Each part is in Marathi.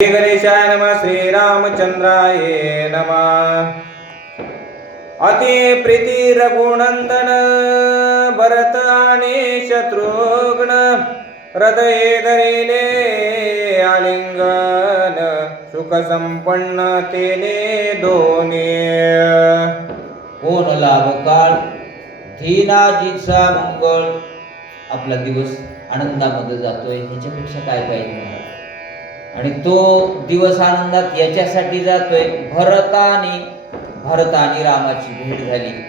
श्री गणेशाय नम श्रीरामचंद्राय नम। अति प्रीती रघुनंदन भरत आणि शत्रुघ्न हृदये धरिले आलिंगन सुख संपन्न तेने दोन्ही कोण लाभ काळ धीनाजीचा मंगळ आपला दिवस आनंदामध्ये जातोय ह्याच्यापेक्षा काय पाहिजे? आणि तो दिवस आनंदात याच्यासाठी जातोय भरताने भरत आणि रामाची भेट झाली.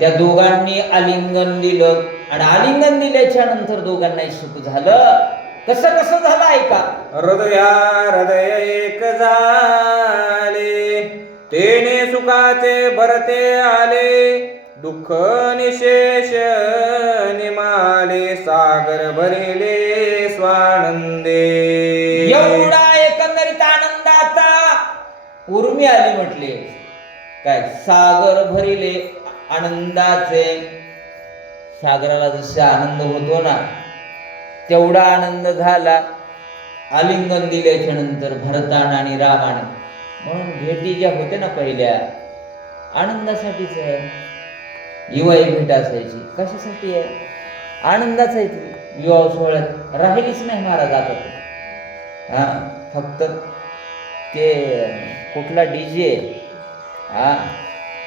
त्या दोघांनी आलिंगन दिलं आणि आलिंगन दिल्याच्या नंतर दोघांनाही सुख झालं. कसं कसं झालं ऐका. हृदया हृदय एक झाले. तेने सुखाचे भरते आले. दुःख निशेष निमाले. सागर भरिले. एवढा एकंदरीत आनंदाचा उर्मी आली म्हटले. काय सागर भरिले आनंदाचे. सागराला जसे आनंद होतो ना तेवढा आनंद झाला. आलिंगन दिल्याच्या नंतर भरतान आणि रामाने. म्हणून भेटी ज्या होते ना पहिल्या आनंदासाठीच आहे. युवाई भेट असायची. कशासाठी आहे? आनंदाच आहे ती. विवाह सोहळ्यात राहिलीच नाही महाराज आता. हा फक्त ते कुठला डी जे हा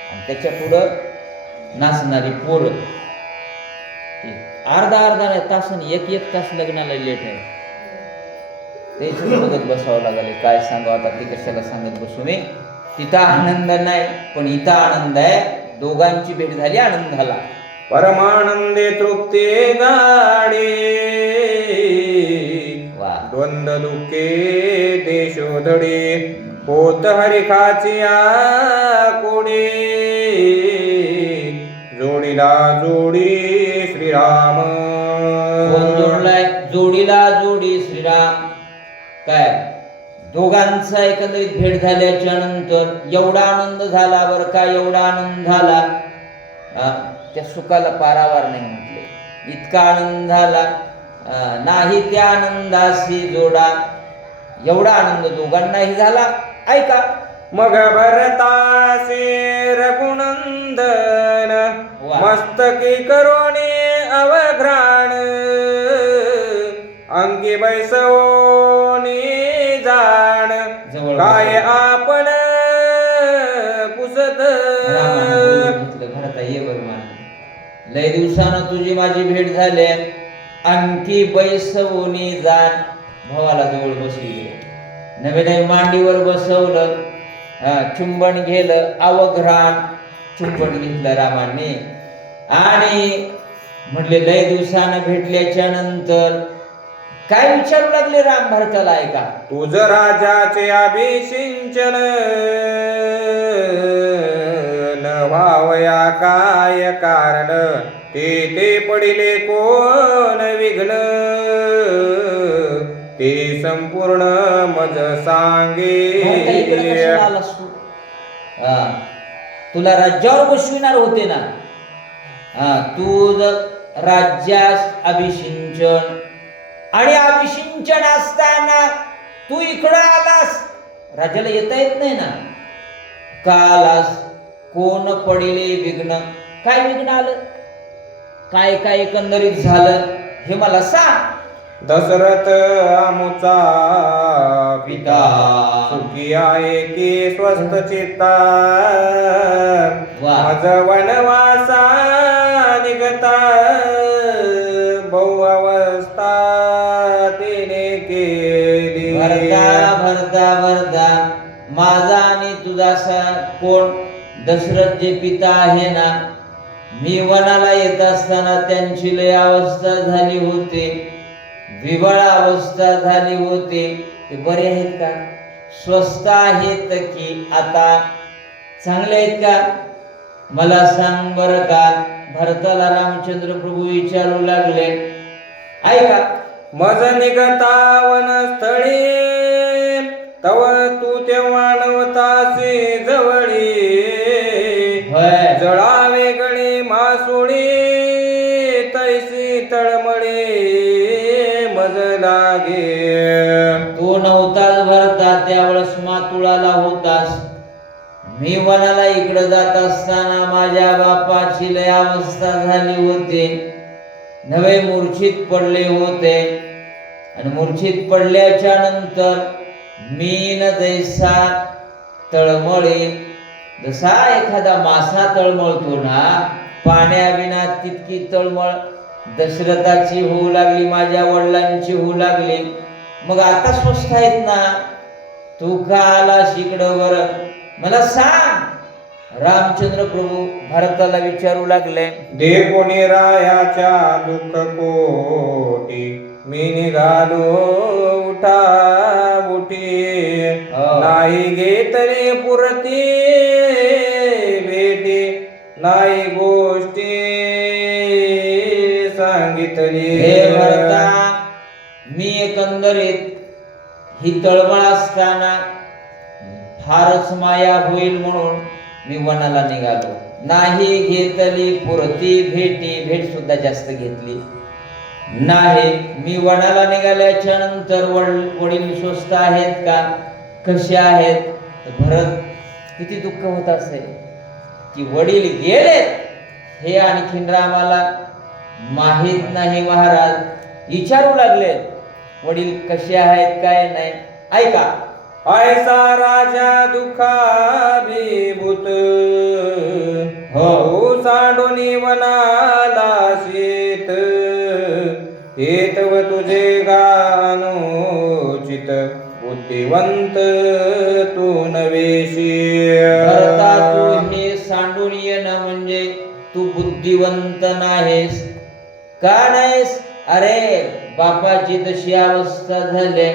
आणि त्याच्या पुढं नाचणारी पोरं. ते अर्धा अर्धा नाही तासाने एक एक तास लग्नाला लेट आहे. तेच बघत बसावं लागले काय सांगावं आता ते कशाला सांगत बसू मी. तिथं आनंद नाही पण इथं आनंद आहे. दोघांची भेट झाली आनंद झाला परमानंदे तृप्ती गाडी. वंदलुके देशोधडे होत हरिखाचिया कोणी जोडीला जोडी श्रीराम. कोण जोडलाय? जोडीला जोडी श्रीराम. काय? दोघांचा एकंदरीत भेट झाल्याच्यानंतर एवढा आनंद झाला बर का? एवढा आनंद झाला. त्या सुखाला पारावार नाही म्हटले. इतका आनंद झाला. नाही त्या आनंदाशी जोडा. एवढा आनंद दोघांनाही झाला. ऐका. मग भरतासे रघुनंदन. मस्तकी करोने अवघ्राण अंगी बैसवोनी जाण जवळ काय. आपण पुसत? भरता ये बरोबर लय दिवसानं तुझी माझी भेट झाली अंकी बैसवनी जाण. भावाला जवळ बसविले नवे नवे मांडीवर बसवलं. चुंबन घेलं अवघ्राण. चुंबन घेतलं रामाने. आणि म्हटले लय दिवसानं भेटल्याच्या नंतर काय विचारू लागले राम भरताला ऐका. तुझ राजाचे अभिसिंचन न व्हावया काय कारण? ते ते पडिले कोण विघ्न? ते संपूर्ण मज सांगे. हा. तुला राज्यावर बसविणार होते ना? हा तू राज्यास अभिषिंचन. आणि अभिषिंचन असताना तू इकडं आलास. राज्याला येता येत नाही ना? का आलास कोण पडिले विघ्न? काय विघ्न आलं? काय काय एकंदरीत झालं हे मला सांग दशरथ आमुचा पिता. सुखी आहे की स्वस्थ चित्ता. मज वनवासा निघता बहु अवस्था तिने केली भरता भरता भरता माझा आणि तुझा कोण दशरथ जे पिता आहे ना मी वनाला येत असताना त्यांची लय अवस्था झाली होते. विवळ अवस्था झाली होते. ते बरे आहेत का? स्वस्त आहेत की आता? चांगले आहेत का? मला सांग बरं का. भरताला रामचंद्र प्रभू विचारू लागले. ऐका. मज निघता वनस्थळी तव तू तेव्हा नवतासी जळा वेगळी मासुळी तैसी तळमळी मज लागे तो नव्हता भरता त्यावेळेस मातुळाला होतास. मी वनाला इकडं जात असताना माझ्या बापाची लय अवस्था झाली होती. नवे मूर्छित पडले होते. आणि मूर्छित पडल्याच्या नंतर मी न जैसा तळमळी जसा एखादा मासा तळमळतो ना पाण्याविना तितकी तळमळ दशरथाची होऊ लागली माझ्या वडिलांची होऊ लागली. मग आता स्वस्थ आहेत ना? तू का आलास इकडं बर? मला सांग. रामचंद्र प्रभू भारताला विचारू लागले. दे कोणी रायाच्या दुःख कोटी. मी निघालो उठा उठी. हो. नाही घेतले पुरती भेटी नाही गोष्टी सांगितली. हे भरता मी एकंदरीत ही तळमळ असताना फारच माया होईल म्हणून मी वनाला निघालो. नाही घेतली पुरती भेटी भेट सुद्धा जास्त घेतली. नाही मी वनाला निघाल्याच्या नंतर वडील वडील स्वस्त आहेत का? कसे आहेत? भरत किती दुःख होत असेल. की वडील गेलेत हे आणखीन रामाला माहीत नाही महाराज. विचारू लागले वडील कसे आहेत काय नाही. ऐका. ऐसा राजा दुःखाभिभूत. हो. सांडोनी वनाला शीत. हेतव तुझे गानुचित बुद्धिवंत तू नवेशी बुद्धिवंत नाहीस. का नाहीस? अरे बापाची तशी अवस्था झाली.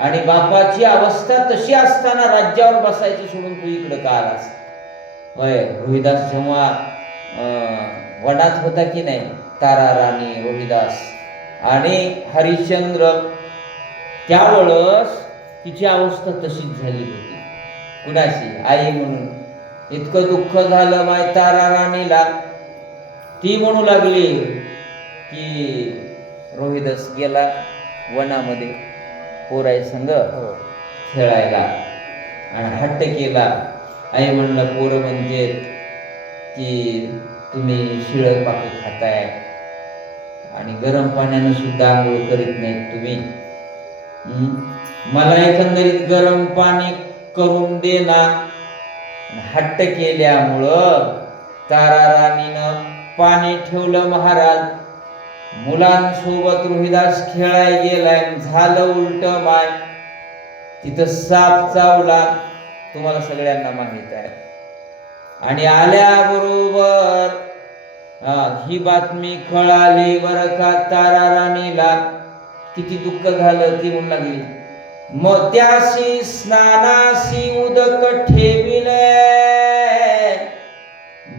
आणि बापाची अवस्था तशी असताना राज्यावर बसायचं सोडून तू इकडं का आलास? होय रोहिदास जेव्हा अं, वनात होता की नाही? तारा राणी रोहिदास आणि हरिश्चंद्र त्यावेळेस तिची अवस्था तशीच झाली होती. कुणाशी? आई म्हणून. इतकं दुःख झालं माय तारा राणीला. ती म्हणू लागली की रोहिदास गेला वनामध्ये पोराय संग खेळायला. आणि हट्ट केला. आई म्हणलं पोरं म्हणते की तुम्ही शिळं पाक खाताय आणि गरम पाण्यानं सुद्धा आंघोळ करीत नाहीत तुम्ही. हं? मला एकंदरीत गरम पाणी करून दे ना. आणि हट्ट केल्यामुळं तारा राणीनं पाणी ठेवलं महाराज. मुलांसोबत रोहिदास खेळाय गेलाय झालं उलट माय. तिथं साप चावला. तुम्हाला सगळ्यांना माहीत आहे. आणि आल्याबरोबर ही बातमी कळाली बर का तारा राणीला. किती दुःख झालं ती म्हणून लागली. मग त्याशी स्नानाशी उदक ठेविले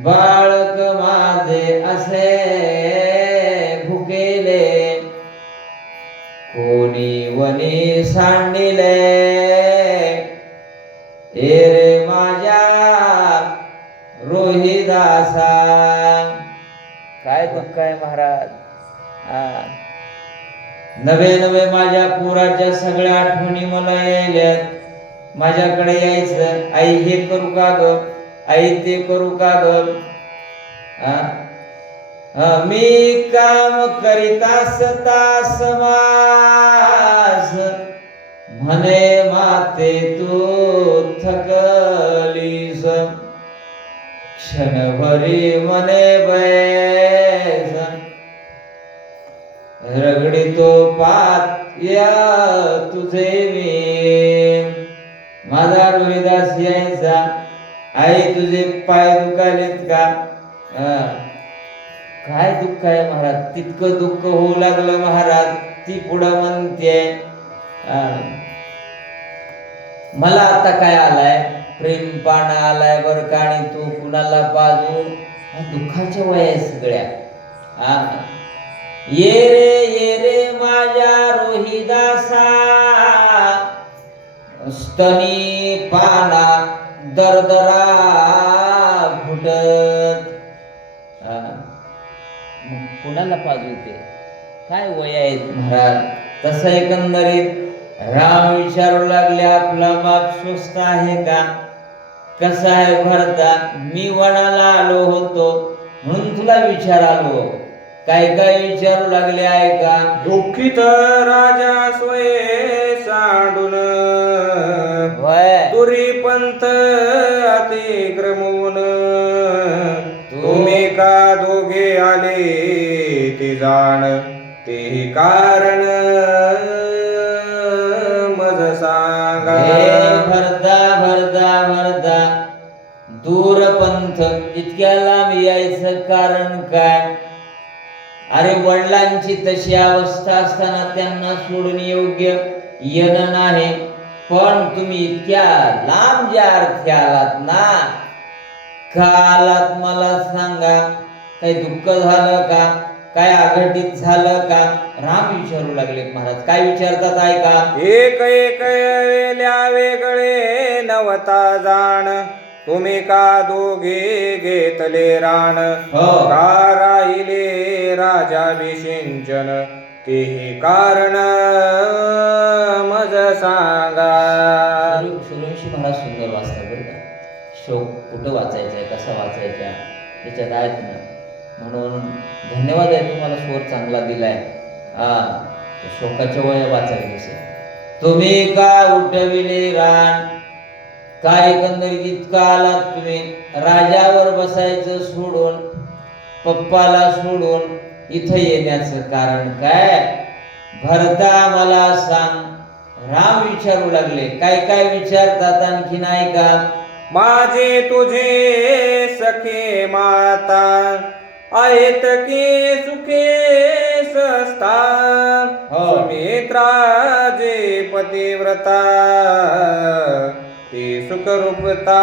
बा नवे नवे माझ्या पुराच्या सगळ्या आठवणी मला यायल्यात. माझ्याकडे यायचं आई हे करू का ग? आई ते करू का ग? मी काम करीतास तास मास म्हणे माते तू थकलीस. क्षणभरी मने बै रगडितो पात या तुझे मी. माझा रोहिदास यायचा. आई तुझे पाय दुखालेत का? काय दुःख आहे महाराज? तितकं दुःख होऊ लागलं महाराज. ती पुढं म्हणते. मला आता काय आलाय? प्रेम पाना आलाय बर का आणि तू कुणाला बाजू? दुःखाच्या वय आहे सगळ्या. हा. ये रे ये रे माझ्या रोहिदासा. स्तनी पाना दरदरा घुटत. कुणाला पाजवते? काय वय आहे महाराज? तसं एकंदरीत राम विचारू लागले आपला बाप स्वस्त आहे का? कसा आहे भरता? मी वनाला आलो होतो म्हणून तुला विचार आलो काय काय विचारू लागले आहे का? दुःखित राजा स्वये सांडून. वय. दुरी पंथ अतिक्रमून. तुम्ही का दोघे आले ते जाण? ते कारण मज सांगा. हे भरता भरता भरता दूर पंथ इतक्या लांब यायचं कारण काय? अरे वडिलांची तशी अवस्था असताना त्यांना सोडून योग्य येण नाही. पण तुम्ही इतक्या लांब ज्या अर्थी आलात ना? का आलात मला सांगा काही दुःख झालं का? काय अघटित झालं का? राम विचारू लागले महाराज. काय विचारतात ऐका एक एक वेगळे नवता जाण. तुम्ही का दोघे घेतले रान? हो. का राहिले राजा विसिंचन तेही कारण मज सांगा. सूर्य- सूर्यवंशी महाराज सुंदर वाचतात बरं का. शोक कुठं वाचायचा आहे कसा वाचायचा त्याच्यात आहेत ना. म्हणून धन्यवाद आहे तुम्हाला स्वर चांगला दिलाय. हा शोकाच्या वया वाचायचे तुम्ही का उठविले रान? काय एकंदरीत इतका आलात तुम्ही? राजावर बसायचं सोडून पप्पाला सोडून इथं येण्याचं कारण काय? भरता मला सांग. राम विचारू लागले. काय काय विचारतात आणखी नाही का? माझे तुझे सखे माता आहेत की सुखे सस्ता? हो. सुमित्रा जे पतिव्रता ती सुखरूपता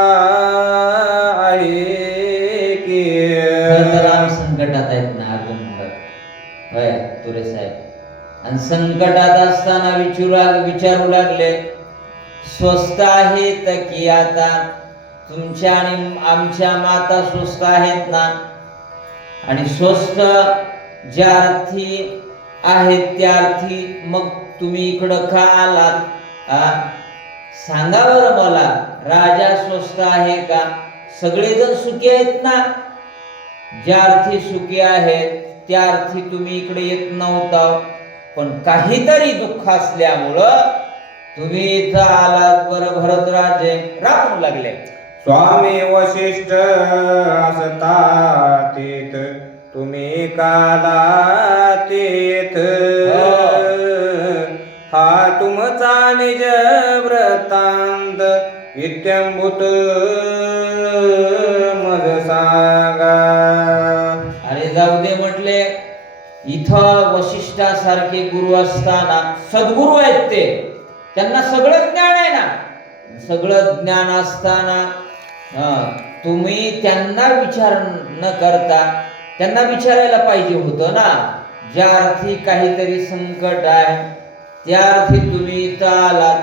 आहे की. राम संकटात आहेत ना अर्जुन महाराज होय तुरे साहेब. आणि संकटात असताना विचारू लाग- विचारू लागले. स्वस्त आहेत की आता? तुमच्या आणि आमच्या माता स्वस्त आहेत ना? आणि स्वस्त ज्या अर्थी आहेत त्या अर्थी मग तुम्ही इकडं का आलात? सांगा बरं मला राजा स्वस्त आहे का? सगळेजण सुखी आहेत ना? ज्या अर्थी सुखी आहेत त्या अर्थी तुम्ही इकडे येत नव्हता. पण काहीतरी दुःख असल्यामुळं तुम्ही इथं आलात बरं भरतराजे राखून लागले. स्वामी वशिष्ठ असता तीत तुम्ही काला तेथ हा तुमचा निज वृत्तांत इत्यंभूत मज सांगा. अरे जाऊ दे म्हटले इथं वशिष्ठासारखे गुरु असताना सद्गुरु आहेत ते. त्यांना सगळं ज्ञान आहे ना. सगळं ज्ञान असताना तुम्ही त्यांना विचार न करता त्यांना विचारायला पाहिजे होतं ना. ज्या अर्थी काहीतरी संकट आहे त्या अर्थी तुम्ही इथं आलात.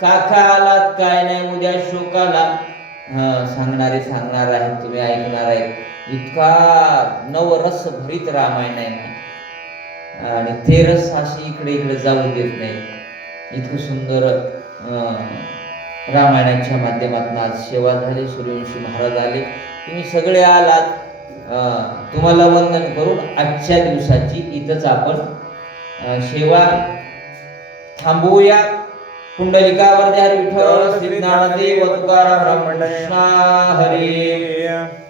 काका आलात काय नाही उद्या शोकाला. सांगणारे सांगणार आहेत तुम्ही ऐकणार आहेत. इतका नवरस भरीत रामायण आहे. आणि ते रस अशी इकडे इकडे जाऊ देत नाही. इतकं सुंदर रामायणाच्या माध्यमातून आज सेवा झाली सूर्यवंशी महाराज आले. तुम्ही सगळे आलात. तुम्हाला वंदन करून आजच्या दिवसाची इथंच आपण सेवा थांबवूया पुंडलिका वरद्यार विठ्ठल सिद्धनाथ देव तुकाराम कृष्णा हरी।